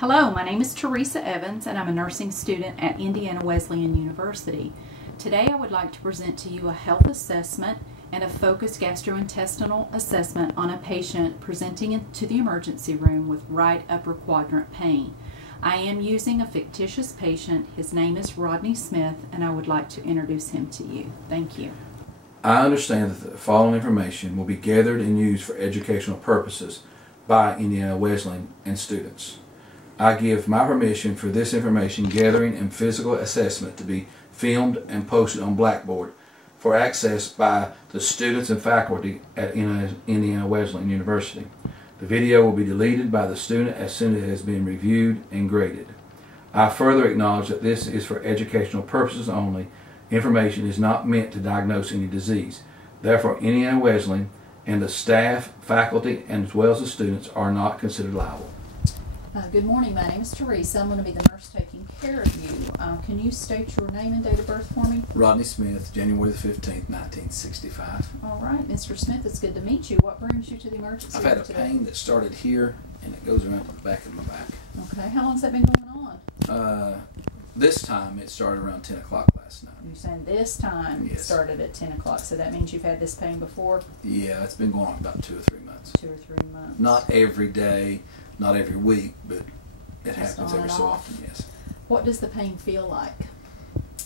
Hello, my name is Teresa Evans and I'm a nursing student at Indiana Wesleyan University. Today I would like to present to you a health assessment and a focused gastrointestinal assessment on a patient presenting into the emergency room with right upper quadrant pain. I am using a fictitious patient. His name is Rodney Smith and I would like to introduce him to you. Thank you. I understand that the following information will be gathered and used for educational purposes by Indiana Wesleyan and students. I give my permission for this information gathering and physical assessment to be filmed and posted on Blackboard for access by the students and faculty at Indiana Wesleyan University. The video will be deleted by the student as soon as it has been reviewed and graded. I further acknowledge that this is for educational purposes only. Information is not meant to diagnose any disease. Therefore, Indiana Wesleyan and the staff, faculty, and as well as the students are not considered liable. Good morning, my name is Teresa. I'm going to be the nurse taking care of you. Can you state your name and date of birth for me? Rodney Smith, January the 15th, 1965. All right, Mr. Smith, it's good to meet you. What brings you to the emergency room I've had a today? pain that started here and it goes around to the back of my back. Okay, how long's that been going on? This time it started around 10 o'clock last night. You're saying this time it Yes. started at 10 o'clock, so that means you've had this pain before? Yeah, it's been going on about 2 or 3 months. 2 or 3 months. Not every day, not every week, but it Just happens on every and so off? often, yes. What does the pain feel like?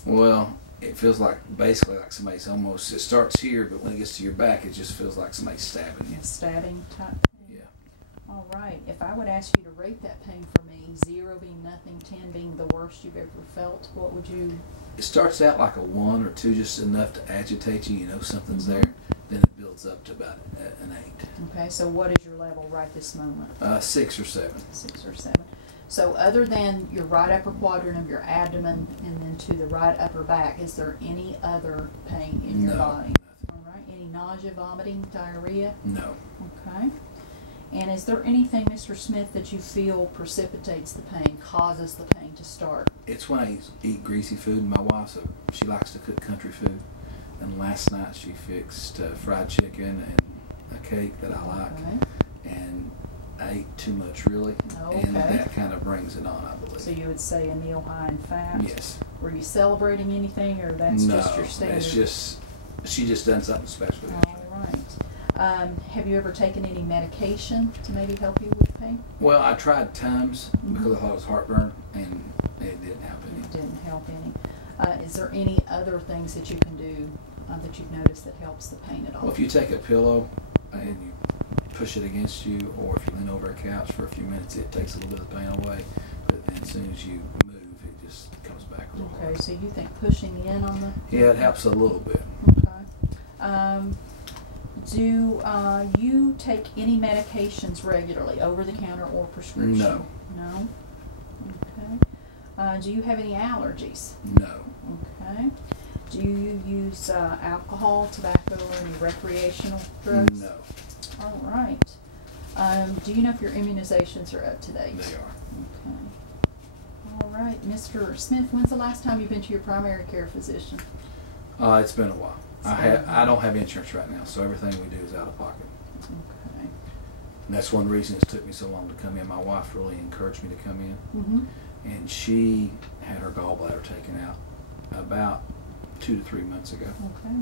Well, it feels like basically like somebody's almost, it starts here, but when it gets to your back, it just feels like somebody's stabbing you. Stabbing type pain? Yeah. All right. If I would ask you to rate that pain for me, 0 being nothing, 10 being the worst you've ever felt, what would you? It starts out like a 1 or 2, just enough to agitate you, you know something's there. Then it builds up to about an 8. Okay, so what is your level right this moment? 6 or 7. 6 or 7. So other than your right upper quadrant of your abdomen and then to the right upper back, is there any other pain in your body? Nothing. All right. Any nausea, vomiting, diarrhea? No. Okay. And is there anything, Mr. Smith, that you feel precipitates the pain, causes the pain to start? It's when I eat greasy food. My wife, she likes to cook country food. And last night she fixed fried chicken and a cake that I like. Okay. And I ate too much, really. Okay. And that kind of brings it on, I believe. So you would say a meal high in fat? Yes. Were you celebrating anything, or that's just your standard? No, it's just, she just done something special. All right. Have you ever taken any medication to maybe help you with pain? Well, I tried Tums because I thought it was heartburn, and it didn't help any. It didn't help any. Is there any other things that you can do that you've noticed that helps the pain at all? Well, if you take a pillow and you push it against you, or if you lean over a couch for a few minutes, it takes a little bit of the pain away. But then as soon as you move, it just comes back real hard. Okay, so you think pushing in on the... Yeah, it helps a little bit. Okay. Do you take any medications regularly, over-the-counter or prescription? No. No? Okay. Do you have any allergies? No. Okay. Do you use alcohol, tobacco, or any recreational drugs? No. All right. Do you know if your immunizations are up to date? They are. Okay. All right. Mr. Smith, when's the last time you've been to your primary care physician? It's been a while. I don't have insurance right now, so everything we do is out of pocket. Okay. And that's one reason it took me so long to come in. My wife really encouraged me to come in. Mm-hmm. And she had her gallbladder taken out about 2 to 3 months ago. Okay.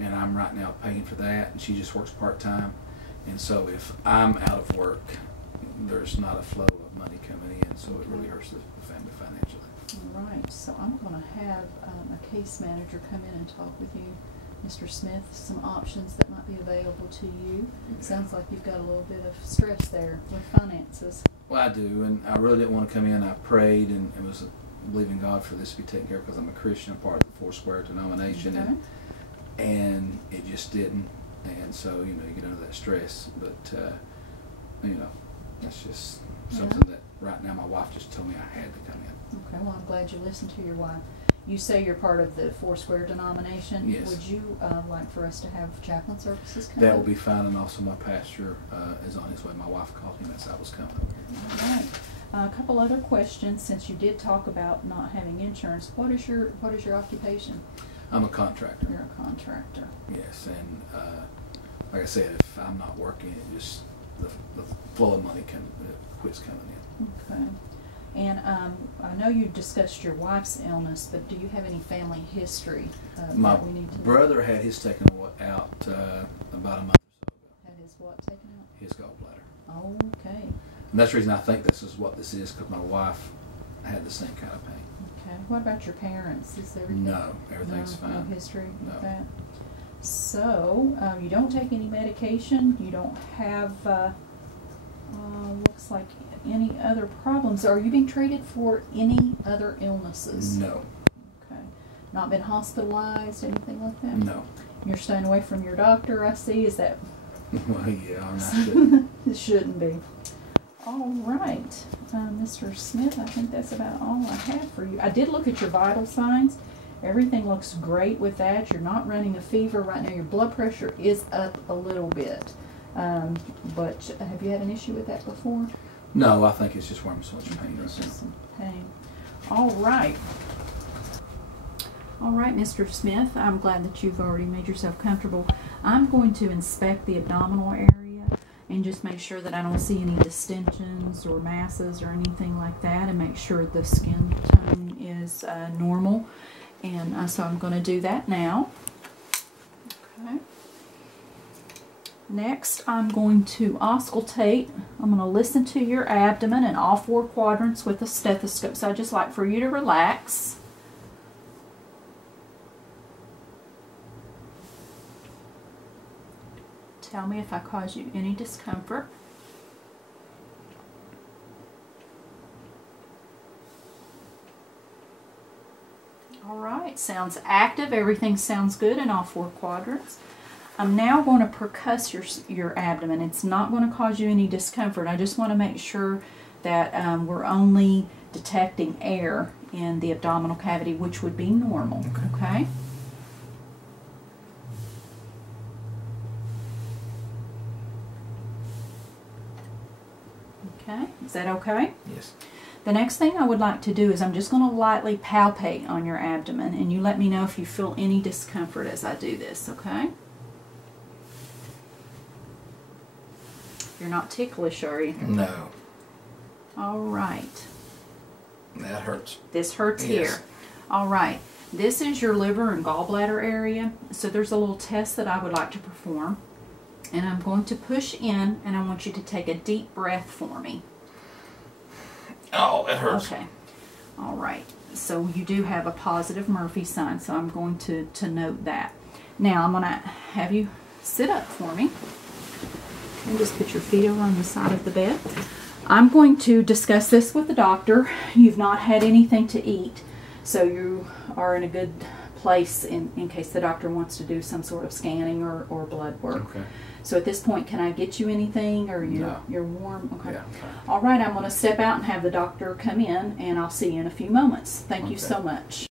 And I'm right now paying for that, and she just works part-time. And so if I'm out of work, there's not a flow of money coming in, so it really hurts the family financially. All right. So I'm going to have a case manager come in and talk with you, Mr. Smith, some options that might be available to you. It sounds like you've got a little bit of stress there with finances. Well, I do, and I really didn't want to come in. I prayed and was believing God for this to be taken care of because I'm a Christian, I'm part of the Foursquare denomination, Okay. and it just didn't. And so, you get under that stress. But, that's just something that right now my wife just told me I had to come in. Okay, well, I'm glad you listened to your wife. You say you're part of the Foursquare denomination. Yes. Would you like for us to have chaplain services come That up? will be fine, and also my pastor is on his way. My wife called him as I was coming. All right. A couple other questions. Since you did talk about not having insurance, what is your occupation? I'm a contractor. You're a contractor. Yes, and like I said, if I'm not working, it just the flow of money quits coming in. Okay. And I know you discussed your wife's illness, but do you have any family history My that we need to know? brother had his taken out about a month or so ago. Had his what taken out? His gallbladder. Oh, okay. And that's the reason I think this is what this is, because my wife had the same kind of pain. Okay. What about your parents? Is everything? No, everything's No fine. history No. with that? So, you don't take any medication, you don't have, looks like any other problems. Are you being treated for any other illnesses? No. Okay. Not been hospitalized, anything like that? No. You're staying away from your doctor, I see. Is that? Well, yeah, I'm not sure. It shouldn't be. All right, Mr. Smith, I think that's about all I have for you. I did look at your vital signs. Everything looks great with that. You're not running a fever right now. Your blood pressure is up a little bit. But have you had an issue with that before? No, I think it's just where I'm so much pain It's right just some pain. All right. All right, Mr. Smith, I'm glad that you've already made yourself comfortable. I'm going to inspect the abdominal area and just make sure that I don't see any distensions or masses or anything like that, and make sure the skin tone is normal. And so I'm going to do that now. Okay. Next, I'm going to auscultate. I'm going to listen to your abdomen in all 4 quadrants with a stethoscope. So I'd just like for you to relax. Tell me if I cause you any discomfort. All right, sounds active. Everything sounds good in all 4 quadrants. I'm now going to percuss your abdomen. It's not going to cause you any discomfort. I just want to make sure that we're only detecting air in the abdominal cavity, which would be normal. Okay? Okay, is that okay? Yes. The next thing I would like to do is I'm just going to lightly palpate on your abdomen, and you let me know if you feel any discomfort as I do this, okay? You're not ticklish, are you? No. All right. That hurts. This hurts Yes. here. All right. This is your liver and gallbladder area, so there's a little test that I would like to perform. And I'm going to push in, and I want you to take a deep breath for me. Oh, that hurts. Okay. All right. So you do have a positive Murphy sign, so I'm going to note that. Now I'm going to have you sit up for me. And just put your feet over on the side of the bed. I'm going to discuss this with the doctor. You've not had anything to eat, so you are in a good place in case the doctor wants to do some sort of scanning or blood work. Okay. So at this point, can I get you anything, or No. you're warm? Okay. Yeah. All right, I'm going to step out and have the doctor come in, and I'll see you in a few moments. Thank you Okay. so much.